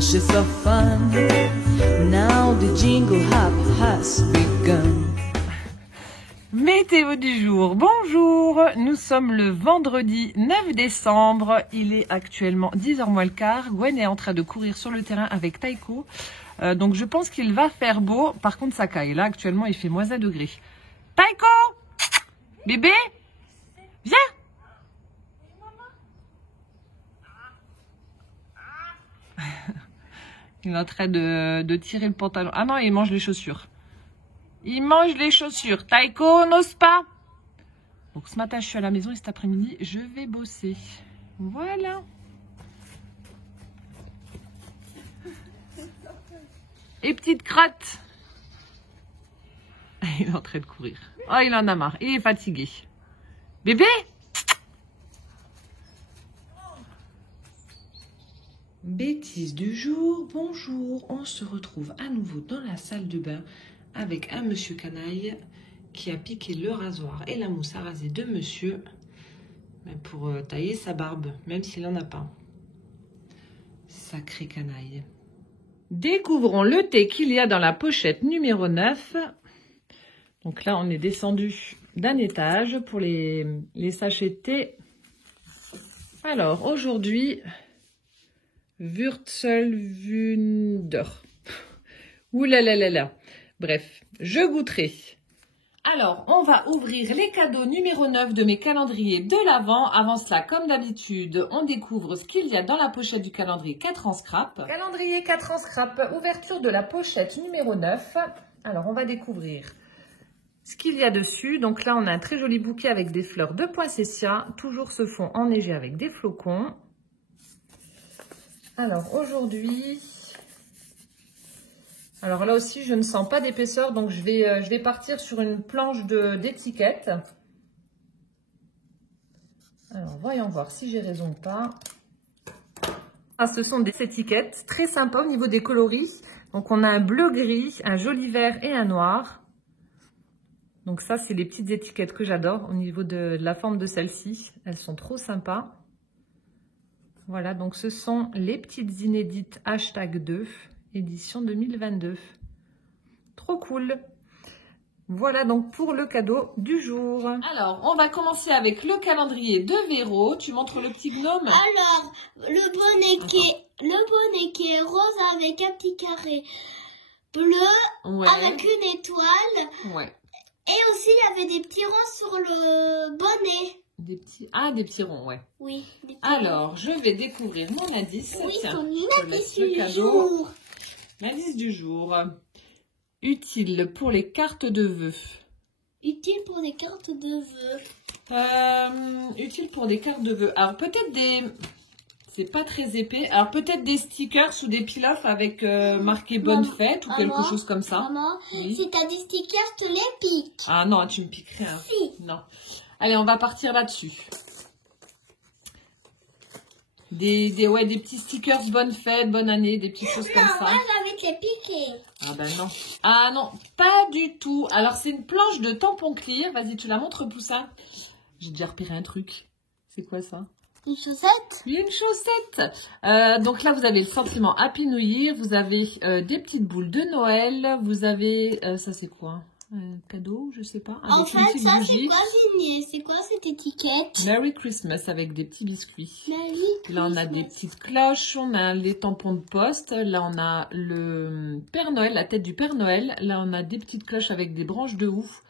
was just for fun. Now the jingle hop has begun. Météo du jour, bonjour, nous sommes le vendredi 9 décembre, il est actuellement 10h moins le quart, Gwen est en train de courir sur le terrain avec Taiko, donc je pense qu'il va faire beau, par contre ça caille, là actuellement il fait -1 degré. Taiko, bébé, viens. Il est en train de tirer le pantalon, ah non il mange les chaussures. Il mange les chaussures. Taiko n'ose pas. Donc ce matin, je suis à la maison et cet après-midi, je vais bosser. Voilà. Et petite crotte. Il est en train de courir. Oh, il en a marre. Il est fatigué. Bébé? Bêtise du jour. Bonjour. On se retrouve à nouveau dans la salle de bain avec un monsieur canaille qui a piqué le rasoir et la mousse à raser de monsieur pour tailler sa barbe, même s'il n'en a pas. Sacré canaille. Découvrons le thé qu'il y a dans la pochette numéro 9. Donc là, on est descendu d'un étage pour les sachets de thé. Alors, aujourd'hui, Wurzelwunder. Ouh là là là là. Bref, je goûterai. Alors, on va ouvrir les cadeaux numéro 9 de mes calendriers de l'Avent. Avant cela, comme d'habitude, on découvre ce qu'il y a dans la pochette du calendrier 4 ans scrap. Calendrier 4 ans scrap, ouverture de la pochette numéro 9. Alors, on va découvrir ce qu'il y a dessus. Donc là, on a un très joli bouquet avec des fleurs de poinsettia. Toujours ce fond enneigé avec des flocons. Alors, aujourd'hui... Alors là aussi, je ne sens pas d'épaisseur, donc je vais partir sur une planche d'étiquette. Alors, voyons voir si j'ai raison ou pas. Ah, ce sont des étiquettes très sympas au niveau des coloris. Donc, on a un bleu-gris, un joli vert et un noir. Donc ça, c'est les petites étiquettes que j'adore au niveau de la forme de celle-ci. Elles sont trop sympas. Voilà, donc ce sont les petites inédites #2. Édition 2022. Trop cool. Voilà donc pour le cadeau du jour. Alors, on va commencer avec le calendrier de Véro. Tu montres le petit gnome? Alors, le bonnet qui est rose avec un petit carré bleu, Ouais. avec une étoile. Ouais. Et aussi, il y avait des petits ronds sur le bonnet. Des petits ronds, ouais. Oui. Des petits Alors, je vais découvrir mon indice. ronds. Oui, Tiens, ton je indice laisse le du cadeau. jour. L'indice du jour. Utile pour les cartes de vœux. Utile pour des cartes de vœux. Utile pour des cartes de vœux. Alors, peut-être des... C'est pas très épais. Alors, peut-être des stickers ou des peel-off avec marqué bonne fête ou quelque chose comme ça. Maman, Oui. si t'as des stickers, je te les pique. Ah non, tu me piques rien. Si. Non. Allez, on va partir là-dessus. Des petits stickers bonne fête, bonne année, des petites choses comme Non, ça. moi, j'ai envie de les piquer. Ah ben non. Ah non, pas du tout. Alors, c'est une planche de tampon clear. Vas-y, tu la montres, Poussin. J'ai déjà repéré un truc. C'est quoi ça? Une chaussette? Oui, une chaussette. Donc là, vous avez le sentiment Happy New Year. Vous avez des petites boules de Noël. Vous avez... ça, c'est quoi? Un cadeau, je sais pas. Avec En une fait, petite ça, c'est bougie. quoi, Vigné? C'est quoi cette étiquette? Merry Christmas avec des petits biscuits. Merry Là, on a des petites cloches, on a les tampons de poste. Là, on a le Père Noël, la tête du Père Noël. Là, on a des petites cloches avec des branches de ouf.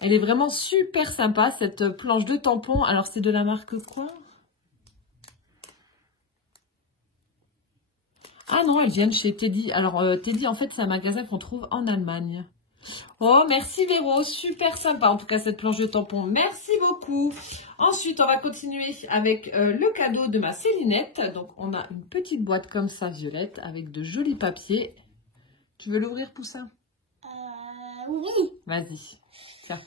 Elle est vraiment super sympa, cette planche de tampons. Alors, c'est de la marque quoi? Ah non, elles viennent chez Teddy. Alors, Teddy, en fait, c'est un magasin qu'on trouve en Allemagne. Oh, merci Véro, super sympa en tout cas cette planche de tampons, merci beaucoup. Ensuite, on va continuer avec le cadeau de ma Célinette. Donc, on a une petite boîte comme ça, violette, avec de jolis papiers. Tu veux l'ouvrir, Poussin? Oui. Vas-y, tiens.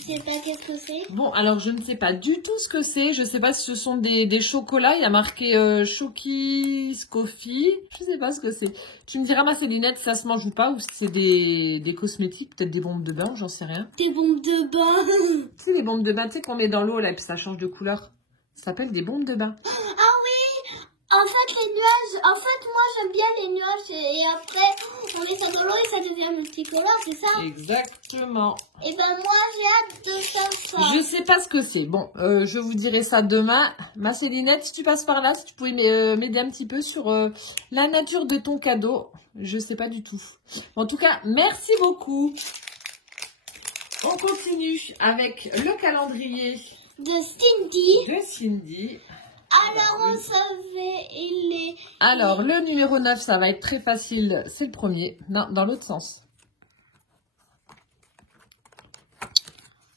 Je sais pas qu'est-ce que c'est. Bon, alors je ne sais pas du tout ce que c'est. Je ne sais pas si ce sont des chocolats. Il y a marqué Choki, Scoffy. Je ne sais pas ce que c'est. Tu me diras, ma Célinette, si ça se mange ou pas. Ou si c'est des cosmétiques, peut-être des bombes de bain, j'en sais rien. Des bombes de bain. Tu sais, les bombes de bain, tu sais, qu'on met dans l'eau, là, et puis ça change de couleur. Ça s'appelle des bombes de bain. Ah oui. En fait, les nuages, En fait, moi, j'aime bien les nuages et après, on met ça dans l'eau et ça devient multicolore, c'est ça? Exactement. Et ben moi, j'ai hâte de faire ça. Je sais pas ce que c'est. Bon, je vous dirai ça demain. Ma Célinette, si tu passes par là, si tu pouvais m'aider un petit peu sur la nature de ton cadeau. Je sais pas du tout. En tout cas, merci beaucoup. On continue avec le calendrier De Cindy. de Cindy. Alors, on savait, il est... Alors, le numéro 9, ça va être très facile. C'est le premier. Non, dans l'autre sens.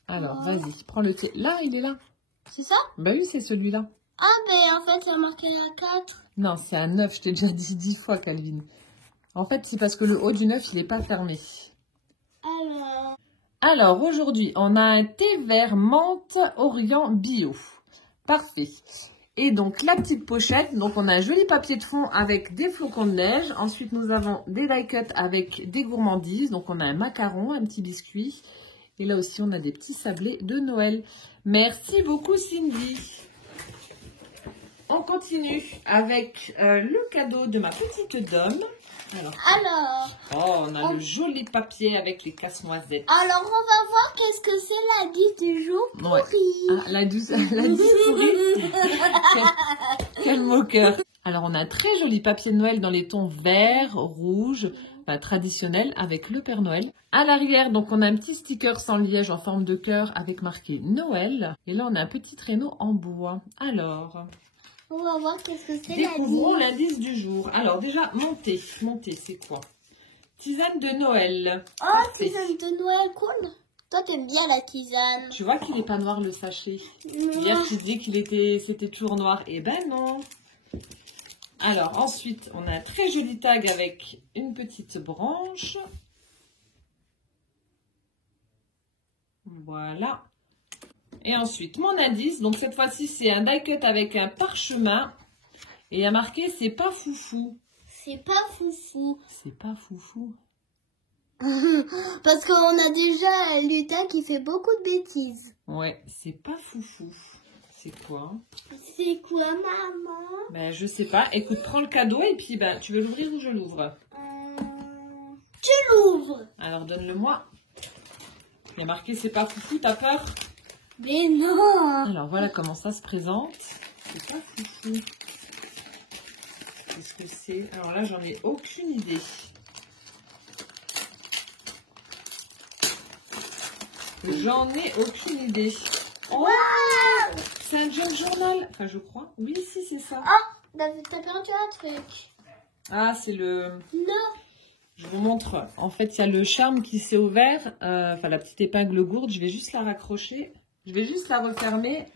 Alors, vas-y, prends le thé. Là, il est là. C'est ça? Bah oui, c'est celui-là. Ah, mais en fait, ça a marqué la 4. Non, c'est un 9, je t'ai déjà dit 10 fois, Calvin. En fait, c'est parce que le haut du 9, il n'est pas fermé. Alors, aujourd'hui, on a un thé vert menthe Orient bio. Parfait. Et donc, la petite pochette. Donc, on a un joli papier de fond avec des flocons de neige. Ensuite, nous avons des die cuts avec des gourmandises. Donc, on a un macaron, un petit biscuit. Et là aussi, on a des petits sablés de Noël. Merci beaucoup, Cindy. On continue avec le cadeau de ma petite dame. Alors, on a le joli papier avec les casse-noisettes. Alors, on va voir qu'est-ce que c'est la 10 du jour pourri. Ouais. Ah, la 10 pourrie. Quel moqueur. Alors, on a un très joli papier de Noël dans les tons vert, rouge, traditionnel avec le Père Noël. À l'arrière, donc, on a un petit sticker sans liège en forme de cœur avec marqué Noël. Et là, on a un petit traîneau en bois. Alors... On va voir qu'est-ce que c'est découvrons l'indice du jour. Alors déjà, montez, c'est quoi? Tisane de Noël. Oh, parfait. Tisane de Noël, cool. Toi, t'aimes bien la tisane. Tu vois qu'il n'est pas noir le sachet. Hier, tu disais c'était toujours noir. Eh ben non. Alors ensuite, on a un très joli tag avec une petite branche. Voilà. Et ensuite, mon indice, donc cette fois-ci, c'est un die cut avec un parchemin. Et il y a marqué, c'est pas foufou. C'est pas foufou. C'est pas foufou. Parce qu'on a déjà un lutin qui fait beaucoup de bêtises. Ouais, c'est pas foufou. C'est quoi? C'est quoi, maman? Ben, je sais pas. Écoute, prends le cadeau et puis, ben, tu veux l'ouvrir ou je l'ouvre? Tu l'ouvres. Alors, donne-le-moi. Il y a marqué, c'est pas foufou, t'as peur? Mais non! Alors voilà comment ça se présente. C'est pas foufou. Qu'est-ce que c'est? Alors là, j'en ai aucune idée. J'en ai aucune idée. Oh! C'est un junk journal. Enfin, je crois. Oui, si, c'est ça. Ah! T'as perdu un truc. Ah, c'est le... Non! Je vous montre. En fait, il y a le charme qui s'est ouvert. Enfin, la petite épingle gourde. Je vais juste la raccrocher. Je vais juste la refermer.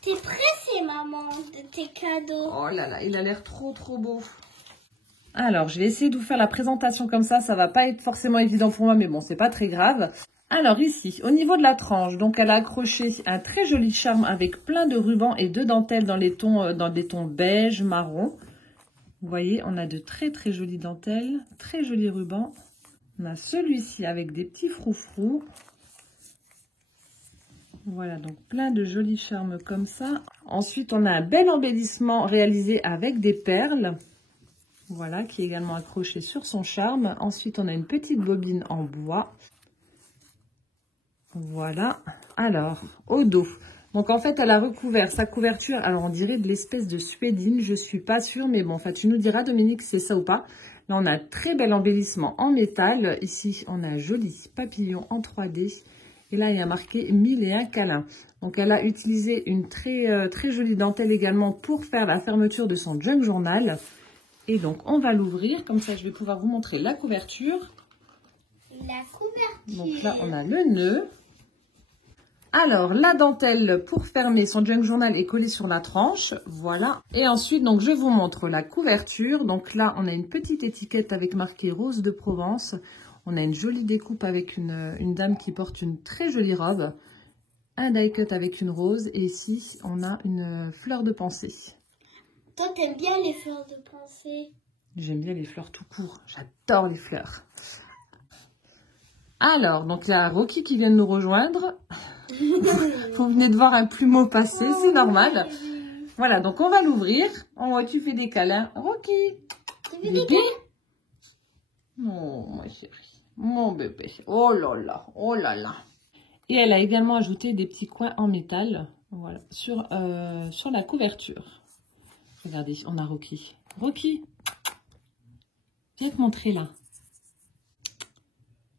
T'es pressée, maman, de tes cadeaux. Oh là là, il a l'air trop beau. Alors, je vais essayer de vous faire la présentation comme ça. Ça va pas être forcément évident pour moi, mais bon, c'est pas très grave. Alors ici, au niveau de la tranche, donc elle a accroché un très joli charme avec plein de rubans et de dentelles dans des tons beige, marron. Vous voyez, on a de très jolies dentelles, très jolis rubans. On a celui-ci avec des petits froufrous. Voilà, donc plein de jolis charmes comme ça. Ensuite, on a un bel embellissement réalisé avec des perles. Voilà, qui est également accroché sur son charme. Ensuite, on a une petite bobine en bois. Voilà. Alors, au dos. Donc, en fait, elle a recouvert sa couverture. Alors, on dirait de l'espèce de suédine. Je suis pas sûre, mais bon, enfin, tu nous diras, Dominique, si c'est ça ou pas. Là, on a un très bel embellissement en métal. Ici, on a un joli papillon en 3D. Et là, il y a marqué 1001 câlins. Donc, elle a utilisé une très jolie dentelle également pour faire la fermeture de son junk journal. Et donc, on va l'ouvrir. Comme ça, je vais pouvoir vous montrer la couverture. La couverture. Donc là, on a le nœud. Alors, la dentelle pour fermer son junk journal est collée sur la tranche. Voilà. Et ensuite, donc, je vous montre la couverture. Donc là, on a une petite étiquette avec marqué Rose de Provence. On a une jolie découpe avec une dame qui porte une très jolie robe. Un die cut avec une rose. Et ici, on a une fleur de pensée. Toi, t'aimes bien les fleurs de pensée? J'aime bien les fleurs tout court. J'adore les fleurs. Alors, donc il y a Rocky qui vient de nous rejoindre. Vous venez de voir un plumeau passer, c'est normal. Voilà, donc on va l'ouvrir. Oh, tu fais des câlins. Rocky. Tu fais des Bébé. Oh, ma chérie. Mon bébé. Oh là là. Oh là là. Et elle a également ajouté des petits coins en métal. Voilà, sur la couverture. Regardez, on a Rocky. Rocky. Viens te montrer là.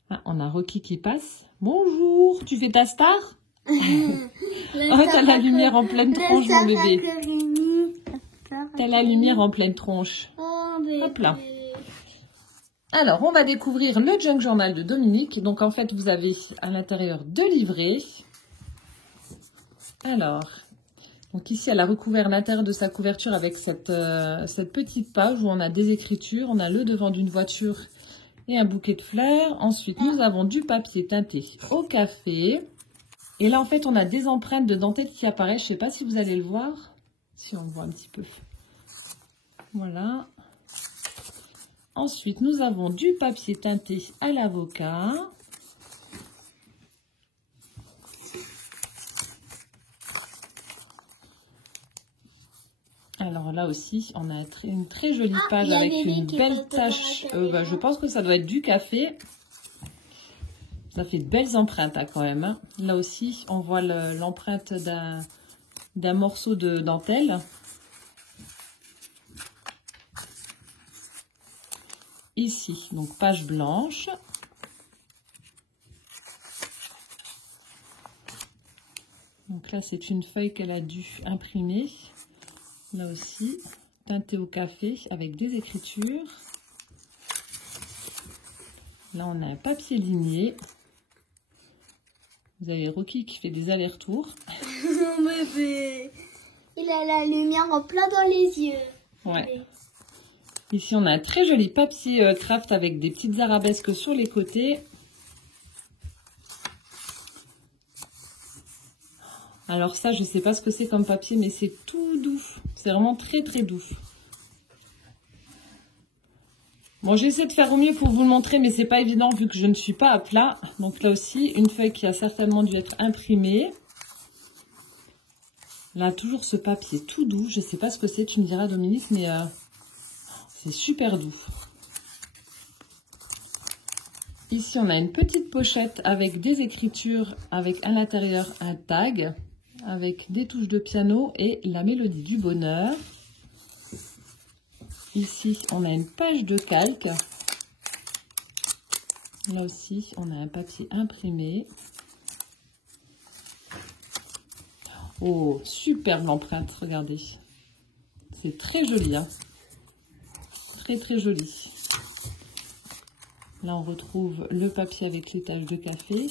Ah, on a Rocky qui passe. Bonjour, tu fais ta star? Oh, t'as la lumière en pleine tronche, mon bébé. T'as la lumière en pleine tronche. Hop là. Alors, on va découvrir le Junk Journal de Dominique. Donc, en fait, vous avez à l'intérieur 2 livrets. Alors, donc ici, elle a recouvert l'intérieur de sa couverture avec cette petite page où on a des écritures. On a le devant d'une voiture et un bouquet de fleurs. Ensuite, nous avons du papier teinté au café. Et là, en fait, on a des empreintes de dentelle qui apparaissent. Je ne sais pas si vous allez le voir. Si on le voit un petit peu. Voilà. Ensuite, nous avons du papier teinté à l'avocat. Alors là aussi, on a une très jolie page avec une belle tache. Je pense que ça doit être du café. Ça fait de belles empreintes hein, quand même. Hein. Là aussi, on voit l'empreinte d'un morceau de dentelle. Ici, donc page blanche. Donc là, c'est une feuille qu'elle a dû imprimer. Là aussi, teintée au café avec des écritures. Là, on a un papier ligné. Vous avez Rocky qui fait des allers-retours. Mon bébé, il a la lumière en plein dans les yeux. Ouais. Ici, on a un très joli papier craft avec des petites arabesques sur les côtés. Alors ça, je ne sais pas ce que c'est comme papier, mais c'est tout doux. C'est vraiment très très doux. Bon, j'essaie de faire au mieux pour vous le montrer, mais c'est pas évident vu que je ne suis pas à plat. Donc là aussi, une feuille qui a certainement dû être imprimée. Là, toujours ce papier tout doux. Je ne sais pas ce que c'est, tu me diras Dominique, mais c'est super doux. Ici, on a une petite pochette avec des écritures, avec à l'intérieur un tag, avec des touches de piano et la mélodie du bonheur. Ici, on a une page de calque. Là aussi, on a un papier imprimé. Oh, superbe l'empreinte, regardez. C'est très joli, hein. Très, très joli. Là, on retrouve le papier avec les taches de café.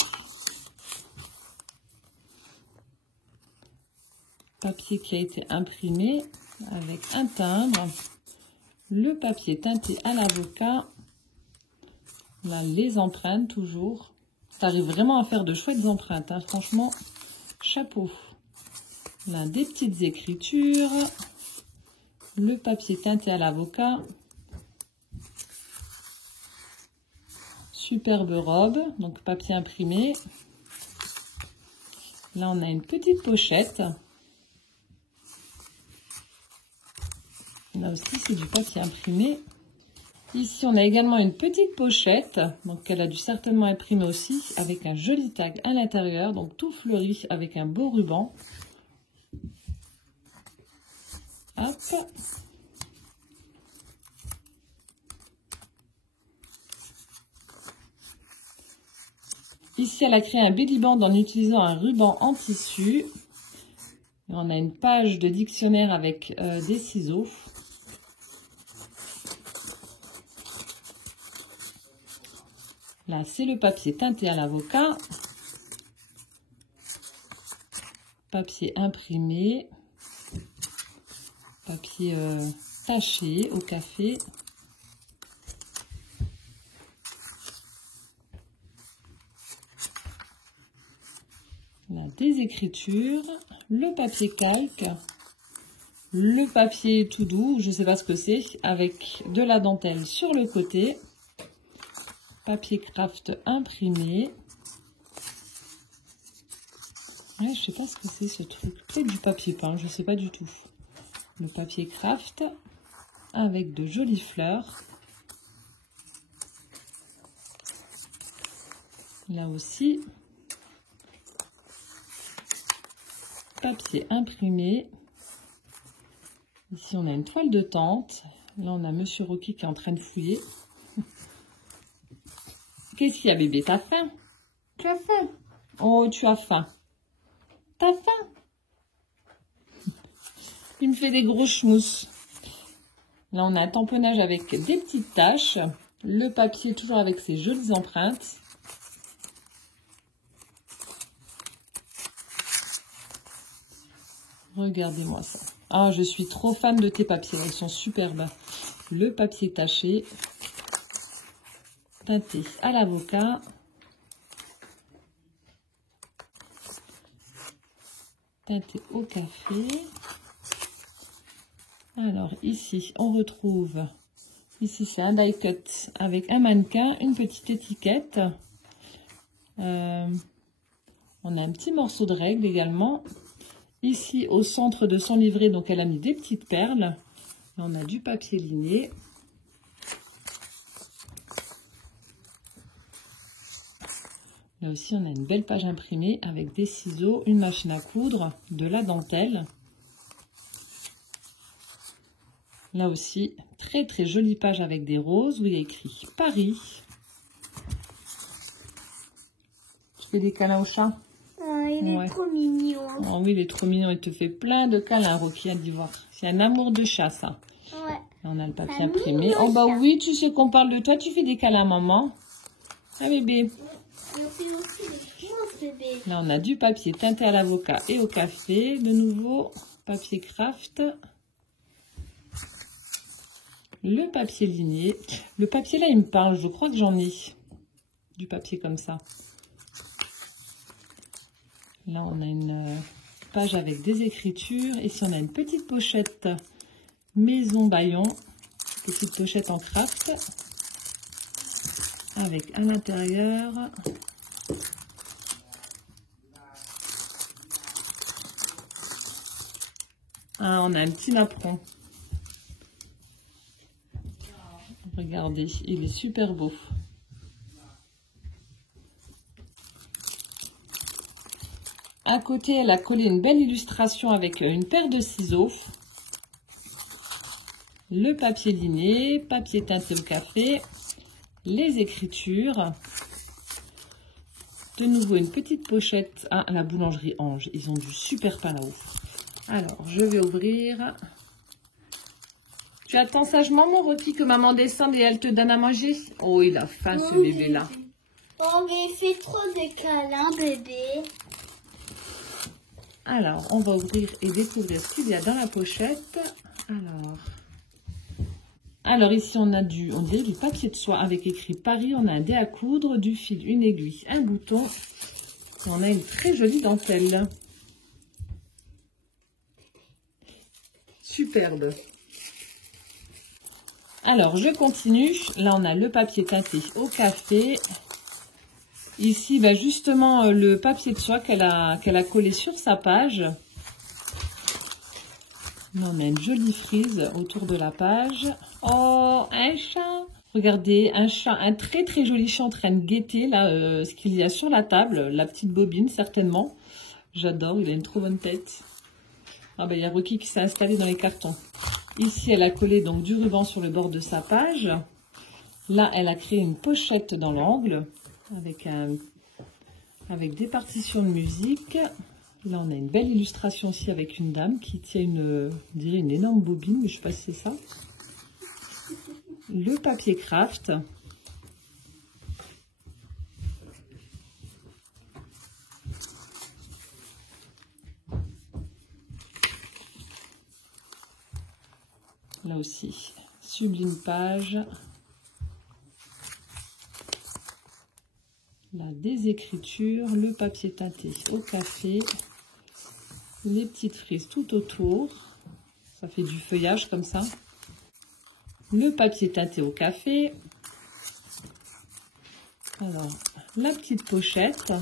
Papier qui a été imprimé avec un timbre. Le papier teinté à l'avocat. Là, les empreintes, toujours. Ça arrive vraiment à faire de chouettes empreintes, hein. Franchement, chapeau. Là, des petites écritures. Le papier teinté à l'avocat. Superbe robe, donc papier imprimé. Là, on a une petite pochette. Là aussi, c'est du papier imprimé. Ici, on a également une petite pochette. Donc, elle a dû certainement imprimer aussi avec un joli tag à l'intérieur. Donc, tout fleuri avec un beau ruban. Hop. Ici, elle a créé un belly band en utilisant un ruban en tissu. Et on a une page de dictionnaire avec des ciseaux. Là, c'est le papier teinté à l'avocat. Papier imprimé. Papier taché au café. Là, des écritures. Le papier calque. Le papier tout doux, je ne sais pas ce que c'est, avec de la dentelle sur le côté. Papier craft imprimé. Ouais, je sais pas ce que c'est ce truc. Peut-être du papier peint, je sais pas du tout. le papier craft avec de jolies fleurs. Là aussi, papier imprimé. Ici, on a une toile de tente. Là, on a Monsieur Rocky qui est en train de fouiller. Qu'est-ce qu'il y a, bébé? T'as faim? Tu as faim? Oh, tu as faim. T'as faim? Il me fait des gros schmousses. Là, on a un tamponnage avec des petites taches. Le papier, toujours avec ses jolies empreintes. Regardez-moi ça. Ah, je suis trop fan de tes papiers. Ils sont superbes. Le papier taché. Teinté à l'avocat. Teinté au café. Alors, ici, on retrouve... Ici, c'est un die cut avec un mannequin, une petite étiquette. On a un petit morceau de règle également. Ici, au centre de son livret, donc elle a mis des petites perles. Là, on a du papier liné. Là aussi, on a une belle page imprimée avec des ciseaux, une machine à coudre, de la dentelle. Là aussi, très très jolie page avec des roses où il y a écrit Paris. Tu fais des câlins au chat? Il est trop mignon. Oh oui, il est trop mignon. Il te fait plein de câlins, Rocky, à d'Ivoire. C'est un amour de chat, ça. Ouais. On a le papier imprimé. Oh bah oui, tu sais qu'on parle de toi. Tu fais des câlins à maman. Ah bébé. Là, on a du papier teinté à l'avocat et au café. De nouveau, papier craft. Le papier ligné. Le papier là, il me parle. Je crois que j'en ai. Du papier comme ça. Là, on a une page avec des écritures. Ici, on a une petite pochette Maison Bayon. Petite pochette en craft. Avec à l'intérieur... Ah, on a un petit napperon. Regardez, il est super beau. À côté, elle a collé une belle illustration avec une paire de ciseaux. Le papier liné, papier teinté au café, les écritures. De nouveau, une petite pochette à la boulangerie Ange. Ils ont du super pain là-haut. Alors, je vais ouvrir. Tu attends sagement, mon Rocky, que maman descende et elle te donne à manger? Oh, il a faim, ce bébé-là. Oh, mais il fait trop de câlins, bébé. Alors, on va ouvrir et découvrir ce qu'il y a dans la pochette. Alors ici, on a du papier de soie avec écrit Paris. On a un dé à coudre, du fil, une aiguille, un bouton. Et on a une très jolie dentelle. Superbe. Alors, je continue. Là, on a le papier teinté au café. Ici, bah, justement, le papier de soie qu'elle a collé sur sa page. Là, on a une jolie frise autour de la page. Oh, un chat! Regardez, un chat, un très très joli chat en train de guetter là, ce qu'il y a sur la table. La petite bobine, certainement. J'adore, il a une trop bonne tête. Ah ben, il y a Rocky qui s'est installé dans les cartons. Ici, elle a collé donc du ruban sur le bord de sa page. Là, elle a créé une pochette dans l'angle avec des partitions de musique. Là, on a une belle illustration aussi avec une dame qui tient une énorme bobine, mais je ne sais pas si c'est ça. Le papier craft. Là aussi, sublime page. Là, des écritures, le papier teinté au café, les petites frises tout autour. Ça fait du feuillage comme ça. Le papier teinté au café. Alors, la petite pochette.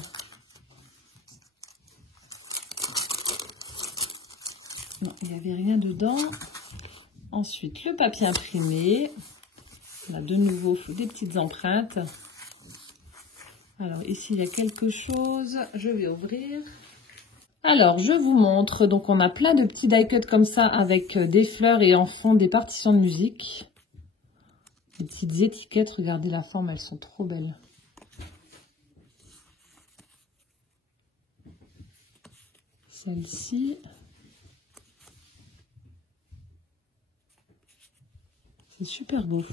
Non, il n'y avait rien dedans. Ensuite, le papier imprimé. On a de nouveau des petites empreintes. Alors, ici, il y a quelque chose. Je vais ouvrir. Alors, je vous montre. Donc, on a plein de petits die cuts comme ça avec des fleurs et en fond des partitions de musique. Des petites étiquettes. Regardez la forme, elles sont trop belles. Celle-ci. C'est super beau.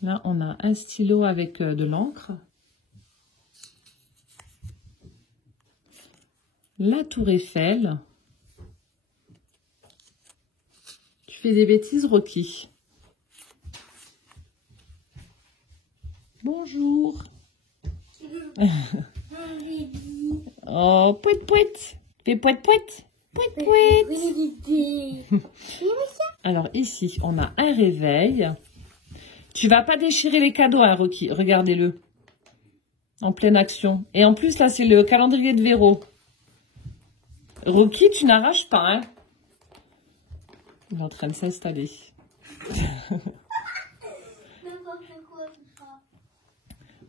Là, on a un stylo avec de l'encre. La tour Eiffel. Tu fais des bêtises, Rocky. Bonjour. Oh, pouet pouet. Fais pouet pouet. Pouet pouet. Alors ici, on a un réveil. Tu vas pas déchirer les cadeaux, hein, Rocky. Regardez-le. En pleine action. Et en plus, là, c'est le calendrier de Véro. Rocky, tu n'arraches pas, hein? Il est en train de s'installer.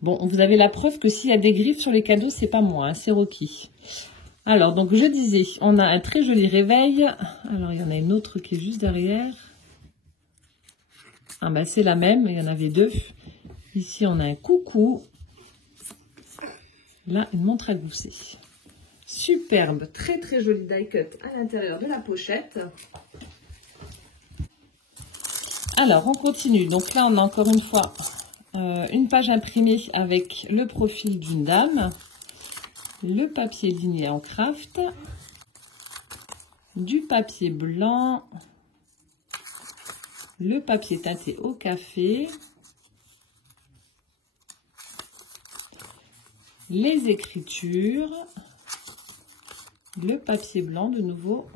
Bon, vous avez la preuve que s'il y a des griffes sur les cadeaux, c'est pas moi, hein, c'est Rocky. Alors, donc, je disais, on a un très joli réveil. Alors, il y en a une autre qui est juste derrière. Ah, ben, c'est la même, il y en avait deux. Ici, on a un coucou. Là, une montre à gousset. Superbe, très très joli die cut à l'intérieur de la pochette. Alors, on continue. Donc là, on a encore une fois une page imprimée avec le profil d'une dame, le papier ligné en craft, du papier blanc, le papier teinté au café, les écritures, le papier blanc de nouveau,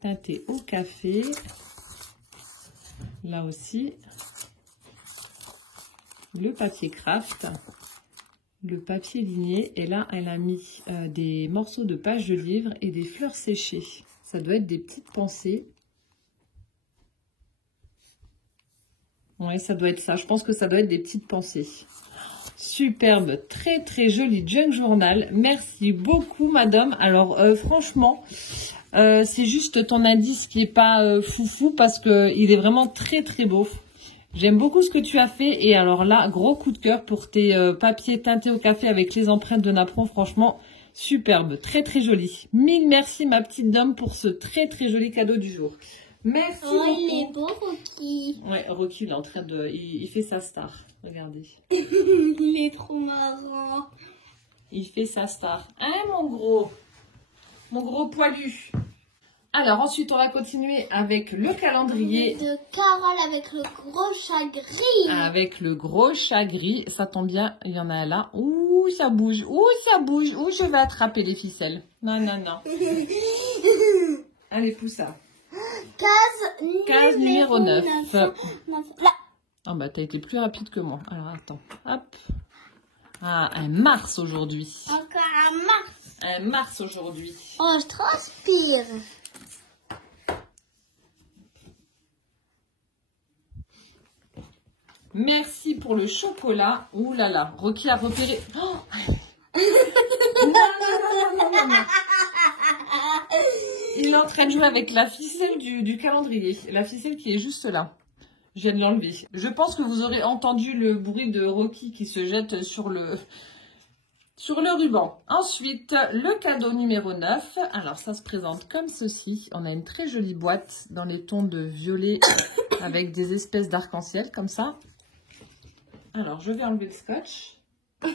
teinté au café, là aussi, le papier craft, le papier ligné, et là elle a mis des morceaux de pages de livre et des fleurs séchées. Ça doit être des petites pensées. Ouais, ça doit être ça. Je pense que ça doit être des petites pensées. Superbe, très très joli junk journal. Merci beaucoup, madame. Alors, franchement, c'est juste ton indice qui est pas foufou parce que il est vraiment très très beau. J'aime beaucoup ce que tu as fait. Et alors là, gros coup de cœur pour tes papiers teintés au café avec les empreintes de napperon. Franchement, superbe, très très joli. Mille merci, ma petite dame, pour ce très très joli cadeau du jour. Merci beaucoup. Il est beau, Rocky. Ouais, Rocky, il est en train de... Il fait sa star. Regardez. Il est trop marrant. Il fait sa star. Hein, mon gros poilu. Alors, ensuite, on va continuer avec le calendrier. De Carole avec le gros chat gris. Avec le gros chat gris. Ça tombe bien, il y en a un là. Ouh, ça bouge. Ouh, ça bouge. Ouh, je vais attraper les ficelles. Non, non, non. Allez, pousse ça. Case numéro 9. Là. Ah bah, t'as été plus rapide que moi. Alors, attends. Hop. Ah, un Mars aujourd'hui. Encore un Mars. Un Mars aujourd'hui. Oh, je transpire. Merci pour le chocolat. Ouh là là, Rocky a repéré. Oh non. Il est en train de jouer avec la ficelle du calendrier. La ficelle qui est juste là. Je viens de l'enlever. Je pense que vous aurez entendu le bruit de Rocky qui se jette sur le ruban. Ensuite, le cadeau numéro 9. Alors, ça se présente comme ceci. On a une très jolie boîte dans les tons de violet avec des espèces d'arc-en-ciel comme ça. Alors, je vais enlever le scotch. Ah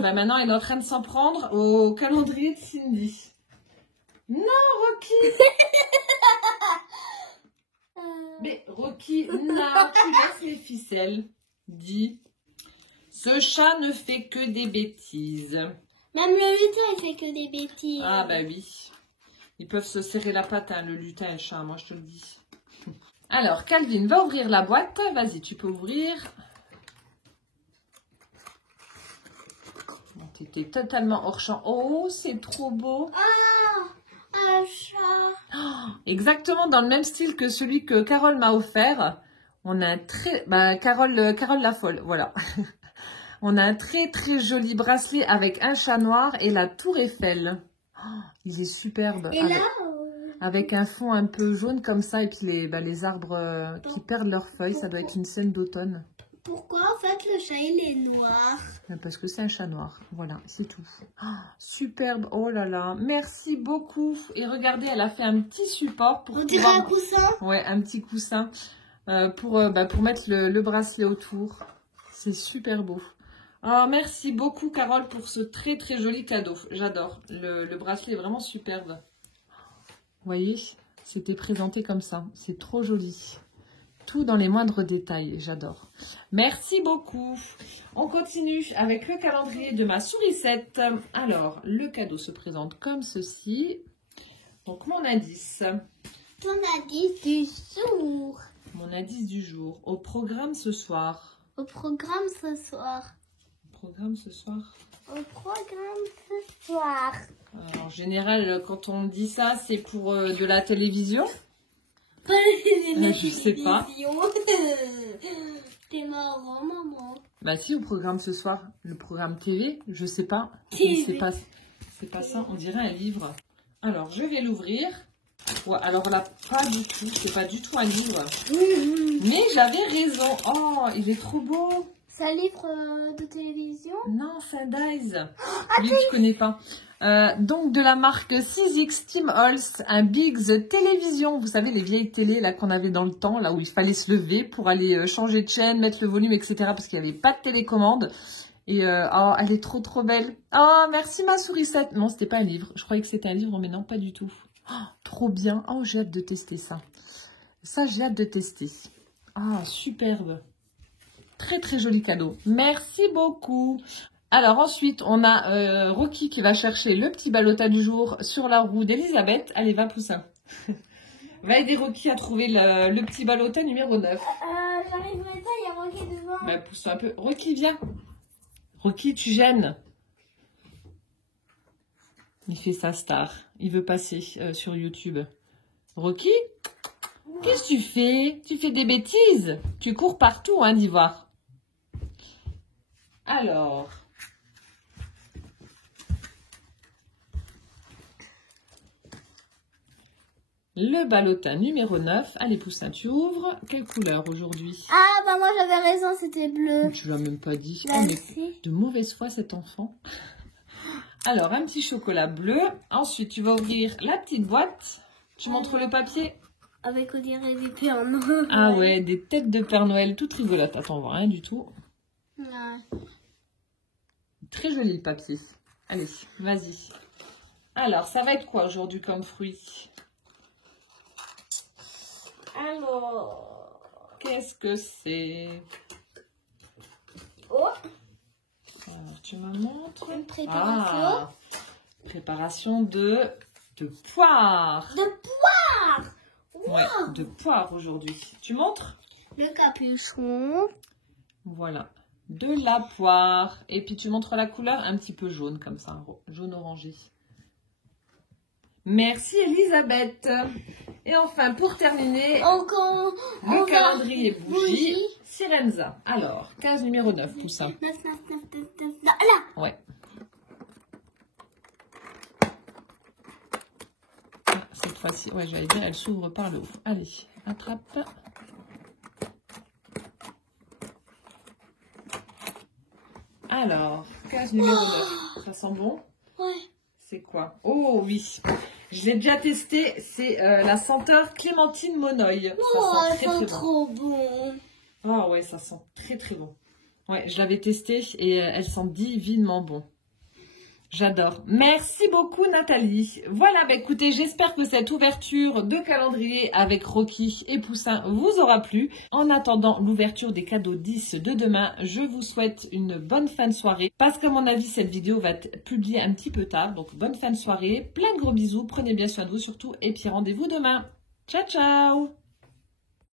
bah maintenant, elle est en train de s'en prendre au calendrier de Cindy. Non, Rocky. Mais Rocky, non, tu laisses les ficelles. Dis. Ce chat ne fait que des bêtises. Même le lutin, il fait que des bêtises. Ah bah oui. Ils peuvent se serrer la patte, hein, le lutin et le chat, moi je te le dis. Alors, Calvin va ouvrir la boîte. Vas-y, tu peux ouvrir. Bon, T'étais totalement hors champ. Oh, c'est trop beau. Un chat. Exactement dans le même style que celui que Carole m'a offert. On a un très... Carole la folle, voilà. On a un très très joli bracelet avec un chat noir et la tour Eiffel. Il est superbe. Et là, avec un fond un peu jaune comme ça et puis les arbres qui perdent leurs feuilles. Ça doit être une scène d'automne. pourquoi en fait le chat il est noir? Parce que c'est un chat noir. Voilà, c'est tout. Superbe. Oh là là. Merci beaucoup. Et regardez, elle a fait un petit support pour On dirait un coussin. Ouais, un petit coussin pour mettre le bracelet autour. C'est super beau. Oh, merci beaucoup Carole pour ce très très joli cadeau. J'adore. Le bracelet est vraiment superbe. Vous voyez, c'était présenté comme ça. C'est trop joli. Tout dans les moindres détails. J'adore. Merci beaucoup. On continue avec le calendrier de ma sourisette. Alors, le cadeau se présente comme ceci. Donc, mon indice. Ton indice du jour. Mon indice du jour. Au programme ce soir. Au programme ce soir. Au programme ce soir. Au programme ce soir. Alors, en général, quand on dit ça, c'est pour de la télévision. Je sais pas. T'es marrant, maman. Bah si, au programme ce soir. Le programme TV, je sais pas. C'est pas ça, on dirait un livre. Alors, je vais l'ouvrir. Ouais, alors là, pas du tout. C'est pas du tout un livre. Mais j'avais raison. Oh, il est trop beau. C'est un livre de télévision? Non, Sandize. Lui, tu connais pas. Donc, de la marque 6X Tim Holtz, un Biggs télévision. Vous savez, les vieilles télés là qu'on avait dans le temps, là où il fallait se lever pour aller changer de chaîne, mettre le volume, etc. Parce qu'il n'y avait pas de télécommande. Et oh, elle est trop trop belle. Oh, merci ma sourisette. Non, c'était pas un livre. Je croyais que c'était un livre, mais non, pas du tout. Oh, trop bien. Oh, j'ai hâte de tester ça. Ça, j'ai hâte de tester. Ah, superbe. Très très joli cadeau. Merci beaucoup. Alors ensuite, on a Rocky qui va chercher le petit balota du jour sur la roue d'Elisabeth. Allez, va Poussin. Va aider Rocky à trouver le petit balota numéro 9. J'arriverai pas, il y a Rocky devant. Bah, pousse un peu. Rocky, viens. Rocky, tu gênes. Il fait sa star. Il veut passer sur YouTube. Rocky, qu'est-ce que tu fais? Tu fais des bêtises. Tu cours partout, hein, d'Ivoire. Alors, le ballotin numéro 9. Allez, Poussin, tu ouvres. Quelle couleur aujourd'hui? Ah, bah moi j'avais raison, c'était bleu. Tu l'as même pas dit. Bah, Oh, mais si. de mauvaise foi, cet enfant. Alors, un petit chocolat bleu. Ensuite, tu vas ouvrir la petite boîte. Tu montres le papier. Avec, on dirait, des Pères Noël. Ah ouais, des têtes de Père Noël toutes rigolotes. Attends, on voit rien du tout. Ouais. Très joli le papier. Allez, vas-y. Alors, ça va être quoi aujourd'hui comme fruit? Alors, Qu'est-ce que c'est? oh, Alors, tu me montres. une préparation. Ah, préparation de poire. De poire. Ouais, de poire aujourd'hui. Tu montres? Le capuchon. Voilà, de la poire. Et puis tu montres la couleur un petit peu jaune comme ça, jaune orangé. Merci Elisabeth. Et enfin, pour terminer, le calendrier bougie, Sirenza. Alors, case numéro 9, Poussin. 9, 9, 9, 9, 9, là. Ouais. Ah, cette fois-ci, ouais, j'allais dire, elle s'ouvre par le haut. Allez, attrape. Alors, case numéro 9. Ça sent bon? Ouais. C'est quoi? Oh oui, je l'ai déjà testé. C'est la senteur Clémentine Monoï. Oh, Ça elles sent sont très, très bon. trop bon. Ah ouais, ça sent très très bon. Ouais, je l'avais testé et elles sentent divinement bon. J'adore. Merci beaucoup Nathalie. Voilà, bah écoutez, j'espère que cette ouverture de calendrier avec Rocky et Poussin vous aura plu. En attendant l'ouverture des cadeaux 10 de demain, je vous souhaite une bonne fin de soirée. Parce qu'à mon avis, cette vidéo va être publiée un petit peu tard. Donc bonne fin de soirée, plein de gros bisous, prenez bien soin de vous surtout. Et puis rendez-vous demain. Ciao, ciao!